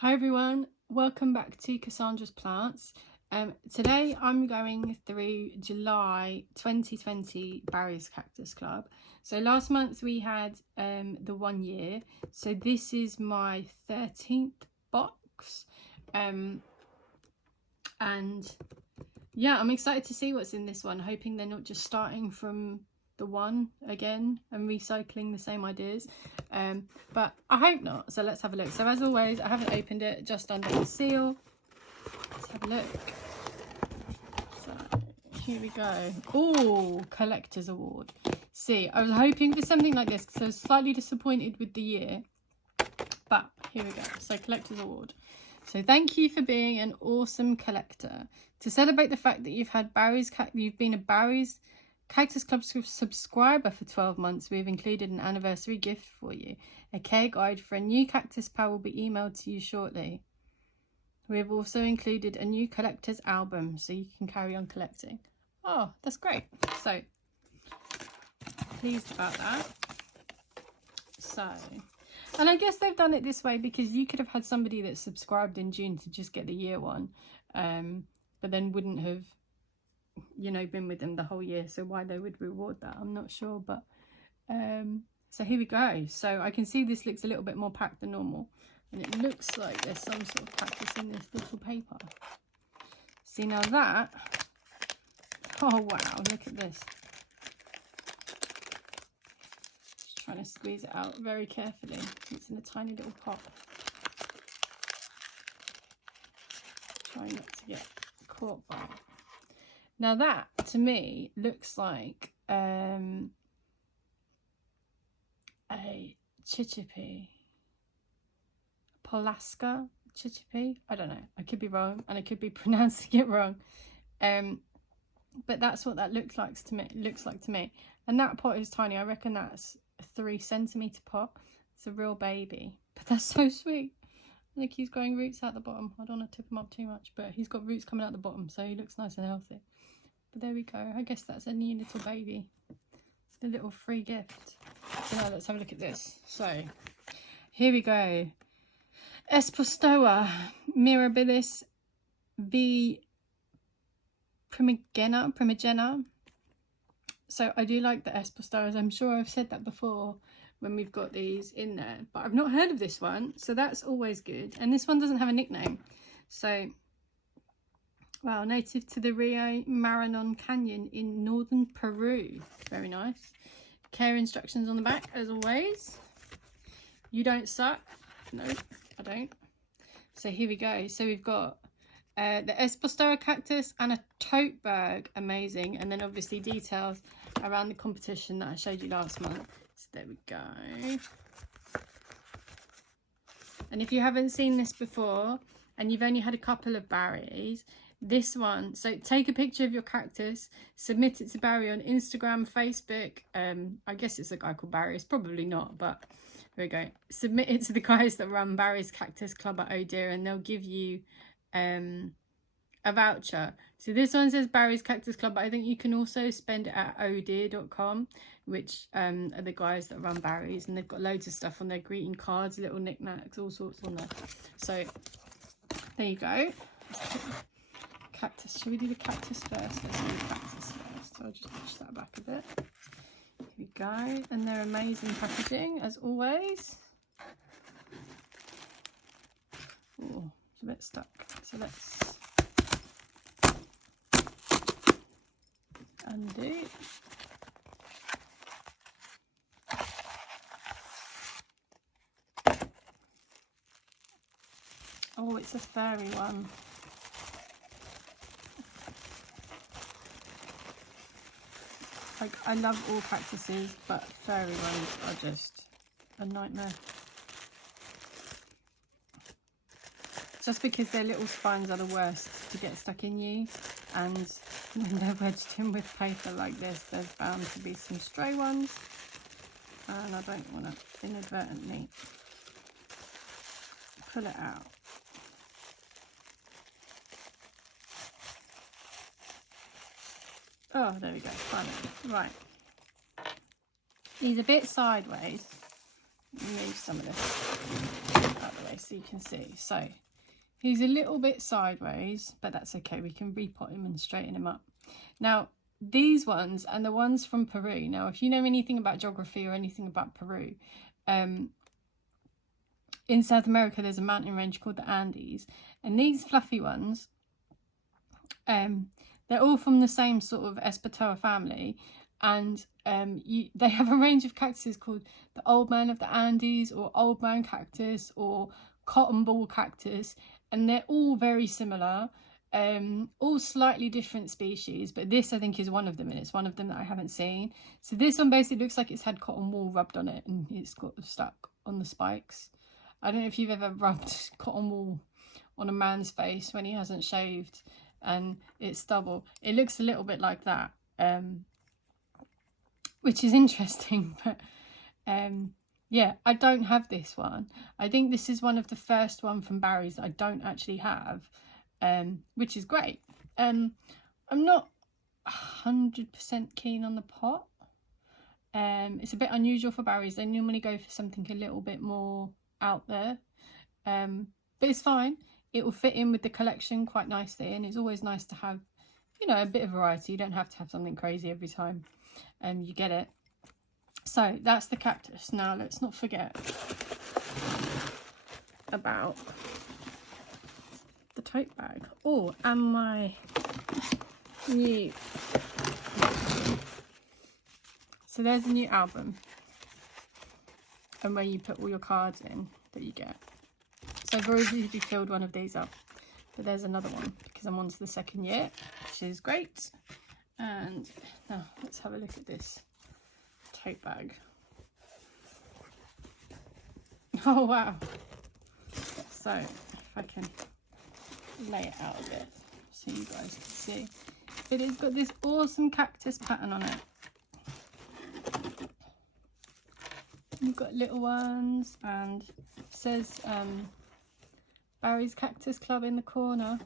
Hi everyone, welcome back to Cassandra's Plants. Today I'm going through July 2020 Barry's Cactus Club. So last month we had the 1 year, so this is my 13th box, and yeah, I'm excited to see what's in this one, hoping they're not just starting from the one again and recycling the same ideas, but I hope not. So let's have a look. So as always, I haven't opened it, just under the seal. Let's have a look. So here we go. Oh, collector's award. See, I was hoping for something like this because I was slightly disappointed with the year, but here we go. So collector's award. So thank you for being an awesome collector. To celebrate the fact that you've been a Barry's Cactus Club subscriber for 12 months, we've included an anniversary gift for you. A care guide for a new cactus pal will be emailed to you shortly. We have also included a new collector's album so you can carry on collecting. Oh, that's great. So, pleased about that. So, and I guess they've done it this way because you could have had somebody that subscribed in June to just get the year one, but then wouldn't have, you know, been with them the whole year. So why they would reward that, I'm not sure. But so here we go. So I can see this looks a little bit more packed than normal, and it looks like there's some sort of cactus in this little paper. See, now that, oh wow, look at this. Just trying to squeeze it out very carefully. It's in a tiny little pot. Trying not to get caught by it. Now that, to me, looks like a chichipi. Polaska chichipi. I don't know. I could be wrong, and I could be pronouncing it wrong. But that's what that looks like to me. And that pot is tiny. I reckon that's a 3 centimetre pot. It's a real baby. But that's so sweet. I think he's growing roots out the bottom. I don't want to tip him up too much, but he's got roots coming out the bottom, so he looks nice and healthy. But there we go. I guess that's a new little baby. The little free gift. So now let's have a look at this. So here we go. Espostoa mirabilis v primigena. So I do like the Espostoas. I'm sure I've said that before when we've got these in there, but I've not heard of this one, so that's always good. And this one doesn't have a nickname. So, wow, native to the Rio Maranon Canyon in northern Peru. Very nice. Care instructions on the back, as always. You don't suck. No, I don't. So here we go. So we've got the Espostoa cactus and a tote bag. Amazing. And then obviously details around the competition that I showed you last month. So there we go. And if you haven't seen this before and you've only had a couple of Barrys, this one, so take a picture of your cactus, submit it to Barry on Instagram, Facebook. I guess it's a guy called Barry. It's probably not, but there we go. Submit it to the guys that run Barry's Cactus Club at Oh Dear, and they'll give you a voucher. So this one says Barry's Cactus Club, but I think you can also spend it at ohdear.com, which are the guys that run Barry's, and they've got loads of stuff on their greeting cards, little knickknacks, all sorts on there. So there you go. Cactus. Should we do the cactus first? Let's do the cactus first. So I'll just push that back a bit. Here we go. And they're amazing packaging, as always. Oh, it's a bit stuck. So let's undo. Oh, it's a furry one. Like, I love all cactuses, but furry ones are just a nightmare. Just because their little spines are the worst to get stuck in you, and when they're wedged in with paper like this, there's bound to be some stray ones, and I don't want to inadvertently pull it out. Oh, there we go, finally. Right. He's a bit sideways, move some of this out of the way so you can see. So he's a little bit sideways, but that's okay. We can repot him and straighten him up. Now, these ones and the ones from Peru. Now, if you know anything about geography or anything about Peru, in South America, there's a mountain range called the Andes. And these fluffy ones, they're all from the same sort of Espatoa family. And they have a range of cactuses called the Old Man of the Andes or Old Man Cactus or Cotton Ball Cactus. And they're all very similar, all slightly different species. But this, I think, is one of them. And it's one of them that I haven't seen. So this one basically looks like it's had cotton wool rubbed on it and it's got stuck on the spikes. I don't know if you've ever rubbed cotton wool on a man's face when he hasn't shaved and it's stubble. It looks a little bit like that, which is interesting. But yeah, I don't have this one. I think this is one of the first one from Barry's that I don't actually have, which is great. I'm not 100% keen on the pot. It's a bit unusual for Barry's. They normally go for something a little bit more out there, but it's fine. It will fit in with the collection quite nicely, and it's always nice to have, you know, a bit of variety. You don't have to have something crazy every time you get it. So that's the cactus. Now let's not forget about the tote bag. Oh, and my new, so there's a new album and where you put all your cards in that you get. So I've already filled one of these up, but there's another one because I'm on to the second year, which is great. And now let's have a look at this tote bag. Oh wow. So if I can lay it out a bit so you guys can see, but it's got this awesome cactus pattern on it. You've got little ones, and it says Barry's Cactus Club in the corner.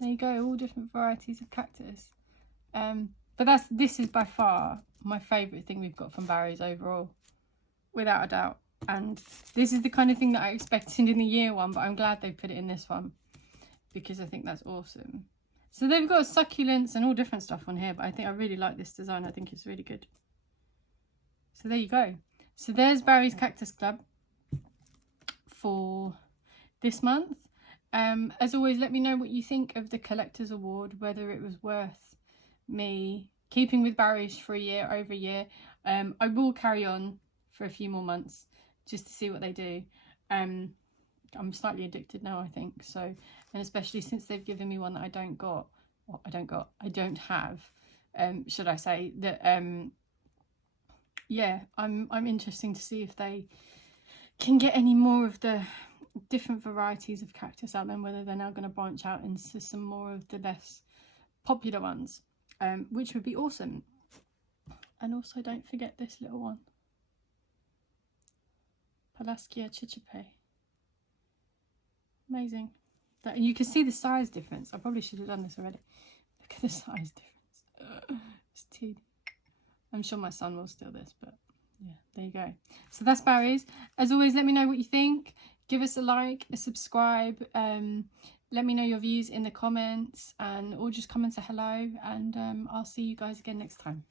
There you go, all different varieties of cactus. But this is by far my favourite thing we've got from Barry's overall, without a doubt. And this is the kind of thing that I expected in the year one, but I'm glad they put it in this one because I think that's awesome. So they've got succulents and all different stuff on here, but I really like this design. I think it's really good. So there you go. So there's Barry's Cactus Club for this month. As always, let me know what you think of the Collector's Award, whether it was worth me keeping with Barry's for over a year. I will carry on for a few more months just to see what they do. I'm slightly addicted now, I think. So, and especially since they've given me one that I don't have, should I say, that yeah, I'm interested to see if they can get any more of the different varieties of cactus out there, and whether they're now going to branch out into some more of the less popular ones, which would be awesome. And also don't forget this little one, Palaschia chichipe. Amazing. That, and you can see the size difference. I probably should have done this already. Look at the size difference. It's teeny. I'm sure my son will steal this, but yeah, there you go. So that's Barry's. As always, let me know what you think. Give us a like, a subscribe. Let me know your views in the comments, or just come and say hello. And I'll see you guys again next time.